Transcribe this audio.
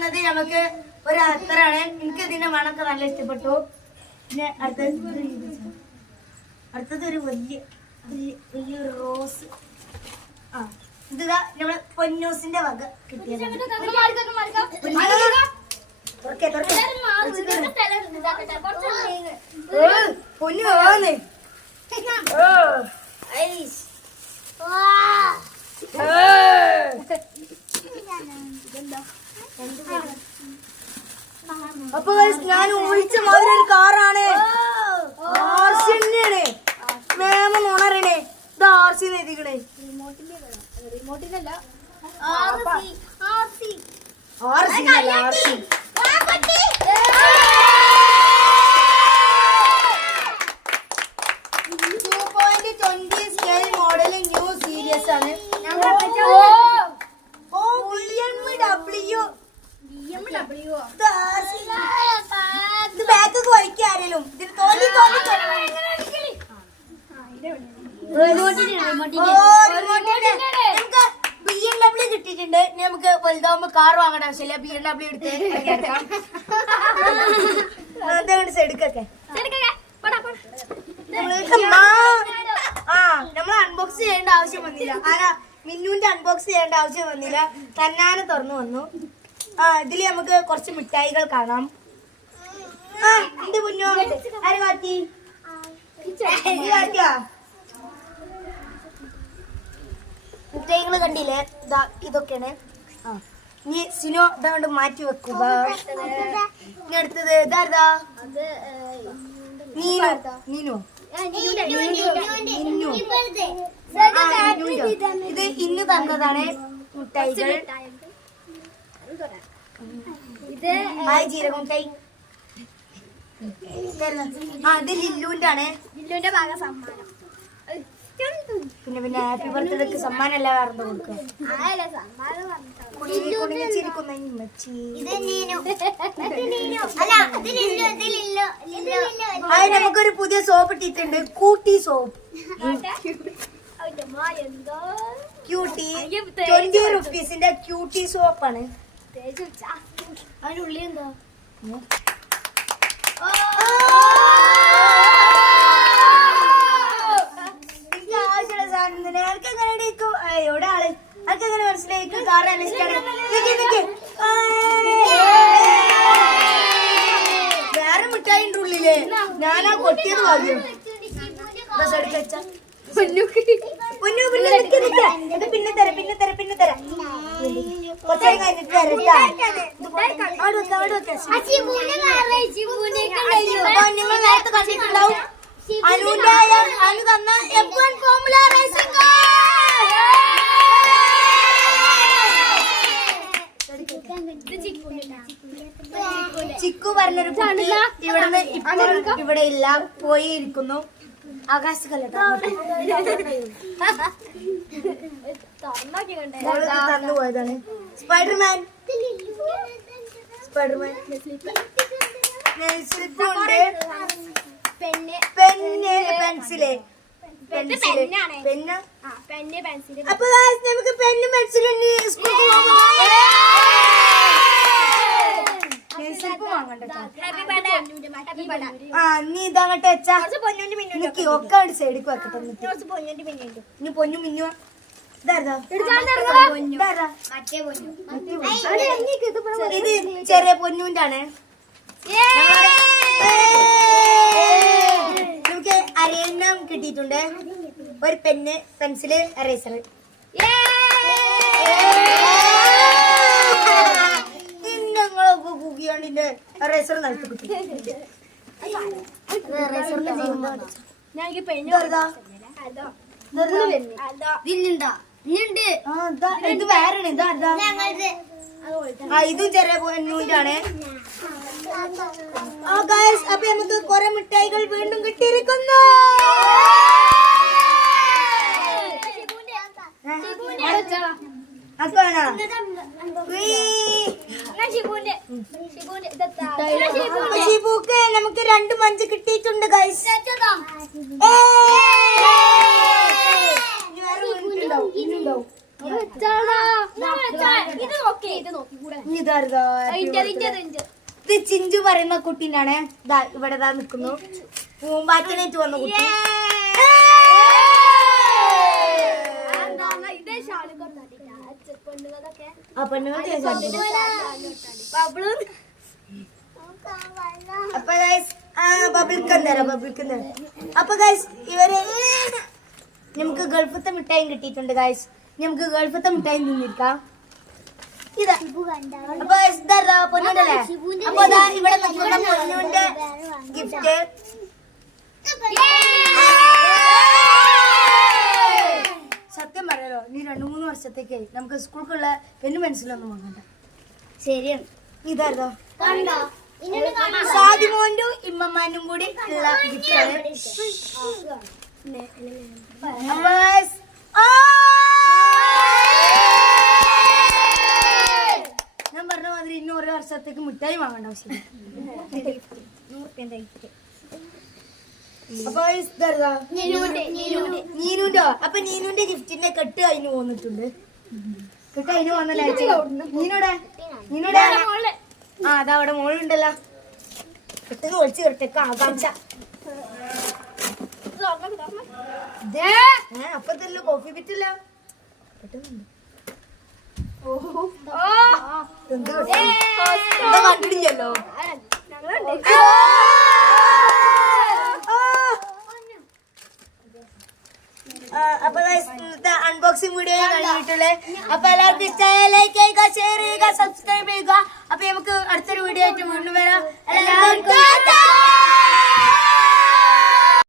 വന്നത് നമുക്ക് ഒരു അത്തറാണ്. എനിക്ക് ഇതിന്റെ മണൊക്കെ നല്ല ഇഷ്ടപ്പെട്ടു. പിന്നെ അടുത്തത് ഒരു വലിയൊരു റോസ്. ഇതാ നമ്മളെ പൊന്നൂസിന്റെ വക കിട്ടിയത്. പൊന്നു അപ്പൊ ഞാൻ ഊഹിച്ച മാതിരി ഒരു കാറാണ്. ആർസി തന്നെയാണ്. മേമ ഉണരണേ. ഇത് ആർസി എഴുതിക്കണേ. മോഡൽ ന്യൂ സീരീസ് ആണ്. ഇത് ബാക്കൊക്കെ വലിക്കാരലും ഇതിന് തോന്നി നമുക്ക് BMW കിട്ടിയിട്ടുണ്ട്. നമുക്ക് വലുതാവുമ്പോ കാർ വാങ്ങേണ്ട ആവശ്യമില്ല. BMW എടുത്ത് എടുക്കൊക്കെ നമ്മൾ അൺബോക്സ് ചെയ്യേണ്ട ആവശ്യം വന്നില്ല. മിന്നുവിന്റെ അൺബോക്സ് ചെയ്യേണ്ട ആവശ്യം വന്നില്ല. തന്നാനെ തുറന്നു വന്നു. ഇതില് നമുക്ക് കുറച്ച് മിഠായികൾ കാണാം. എന്ത് കുഞ്ഞോ ആര് കാത്തി മിഠായികൾ കണ്ടില്ലേ? ഇതൊക്കെയാണ്. ഇനി സിനോ ഇതുകൊണ്ട് മാറ്റി വെക്കുക. ഇനി അടുത്തത് ഇതാ നീനു. ഇത് ഇന്ന് തന്നതാണ് മിഠായികൾ. ജീരക മിഠായി. ഇത് ലില്ലുവിന്റെ ആണ്. ലില്ലുവിന്റെ ഭാഗം സമ്മാനം. പിന്നെ ഹാപ്പി ബർത്ത്ഡേക്ക് സമ്മാനം എല്ലാം വേറെ കൊടുക്കുക. നമുക്കൊരു പുതിയ സോപ്പ് ഇട്ടിട്ടുണ്ട്. കൂട്ടി സോപ്പ്. ക്യൂട്ടി 20 റുപ്പീസിന്റെ ക്യൂട്ടി സോപ്പാണ്. അതിനുള്ളിൽ എന്താ എനിക്ക് ആവശ്യമുള്ള സാധനം തന്നെ. ആർക്കെങ്ങനെ എടുക്കും? എവിടെ ആള് ആർക്കെങ്ങനെ മനസ്സിലായിരിക്കും? കാറാണ് ഇഷ്ടമാണ്. വേറെ മിഠായിന്റെ ഉള്ളില് ഞാനാ കൊട്ടിയത് ഭാഗ്യം. പിന്നെ തരാം കുറച്ചായി കഴിഞ്ഞിട്ട് നിങ്ങൾ നേരത്തെ കണ്ടിട്ടുണ്ടാവും. അനു തന്ന F1 formula racing car. Chikoo പറഞ്ഞൊരു കുട്ടി ഇവിടുന്ന് ഇപ്പോൾ ഇവിടെ ഇല്ല, പോയിരിക്കുന്നു. ആകാശക്കല്ല തന്നു പോയതാണ്. Spiderman pencil. അപ്പൊ നമുക്ക് പെന്നും പെൻസിലും നീ ഇതങ്ങട്ട് വെച്ചാ ഒക്കെ സൈഡിക്ക് വെക്കട്ടെ. ഇനി പൊന്നു മിന്നു ഇത് ചെറിയ പൊന്നുവിന്റെ ആണ്. നമുക്ക് അരയണ്ണം കിട്ടിയിട്ടുണ്ട്. ഒരു പെന്ന്, പെൻസില്, എറേസർ. നിങ്ങളൊക്കെ കൂക്കിയാണ്ടിന്റെ എറേസർ നിലത്ത് കിട്ടി. ഇത് വേറെ ഇതും ചെറിയ പൊന്നൂറ്റാണ്. അപ്പൊ നമുക്ക് കുറെ മിഠായികൾ വീണ്ടും കിട്ടിയിരിക്കുന്നു. ഷിബുക്ക് നമുക്ക് 2 മഞ്ച് കിട്ടിയിട്ടുണ്ട് ഗൈസ്. ഇതാ ഇത് ചിഞ്ചു പറയുന്ന കുട്ടീനാണ് ഇവിടെ നിൽക്കുന്നു. പൂമ്പാറ്റനായിട്ട് വന്ന കുട്ടി. ആ പെണ്ണുങ്ങൾ അപ്പൊ ഗൈസ് ബബിൾക്കം തരാം. അപ്പൊ ഗൈസ് ഇവര് നമുക്ക് ഗൾഫത്തെ മിഠായും കിട്ടിയിട്ടുണ്ട് ഗൈസ്. നമുക്ക് ഗൾഫത്തെ മിഠായി തിന്നിരിക്കാം. ഇതാ അപ്പൊ ഇതാ പൊന്നുണ്ടല്ലേ. അപ്പൊ അതാ ഇവിടെ നിൽക്കുന്ന പൊന്നുന്റെ ഗിഫ്റ്റ്. സത്യം പറയാലോ, നീ 2-3 വർഷത്തേക്ക് നമുക്ക് സ്കൂൾക്കുള്ള പെണ്ണു മനസ്സിലൊന്നും വാങ്ങണ്ട. ശരിയാണ്. ഇതാ സാദിമോനും ഇമ്മമാനും കൂടി ഉള്ള ഗിഫ്റ്റാണ്. ഞാൻ പറഞ്ഞ മാതിരി 100 വർഷത്തേക്ക് മിഠായി വാങ്ങേണ്ട ആവശ്യമില്ല. 100 ഗിഫ്റ്റ്. അപ്പൊ നീനുണ്ടോ? അപ്പൊ നീനുന്റെ ഗിഫ്റ്റിന്റെ കെട്ട് അതിന് പോന്നിട്ടുണ്ട്. കെട്ട് അതിന് വന്നല്ലേ നീനോടെ ആ അതാ അവിടെ മോളുണ്ടല്ലോ. കെട്ടിന്ന് ഒളിച്ചു കിടത്തേക്ക് ആകാംക്ഷ. അപ്പൊ തന്നെ കോഫി ബിറ്റില്ല. കണ്ടിടില്ലല്ലോ. അപ്പൊ അൺബോക്സിംഗ് വീഡിയോ കഴിഞ്ഞിട്ടുള്ളേ. അപ്പൊ എല്ലാവർക്കും ഇഷ്ടമായ ലൈക്ക് ചെയ്യുക, ഷെയർ ചെയ്യുക, സബ്സ്ക്രൈബ് ചെയ്യുക. അപ്പൊ നമുക്ക് അടുത്തൊരു വീഡിയോ ആയിട്ട് വീണ്ടും വരാം. എല്ലാവർക്കും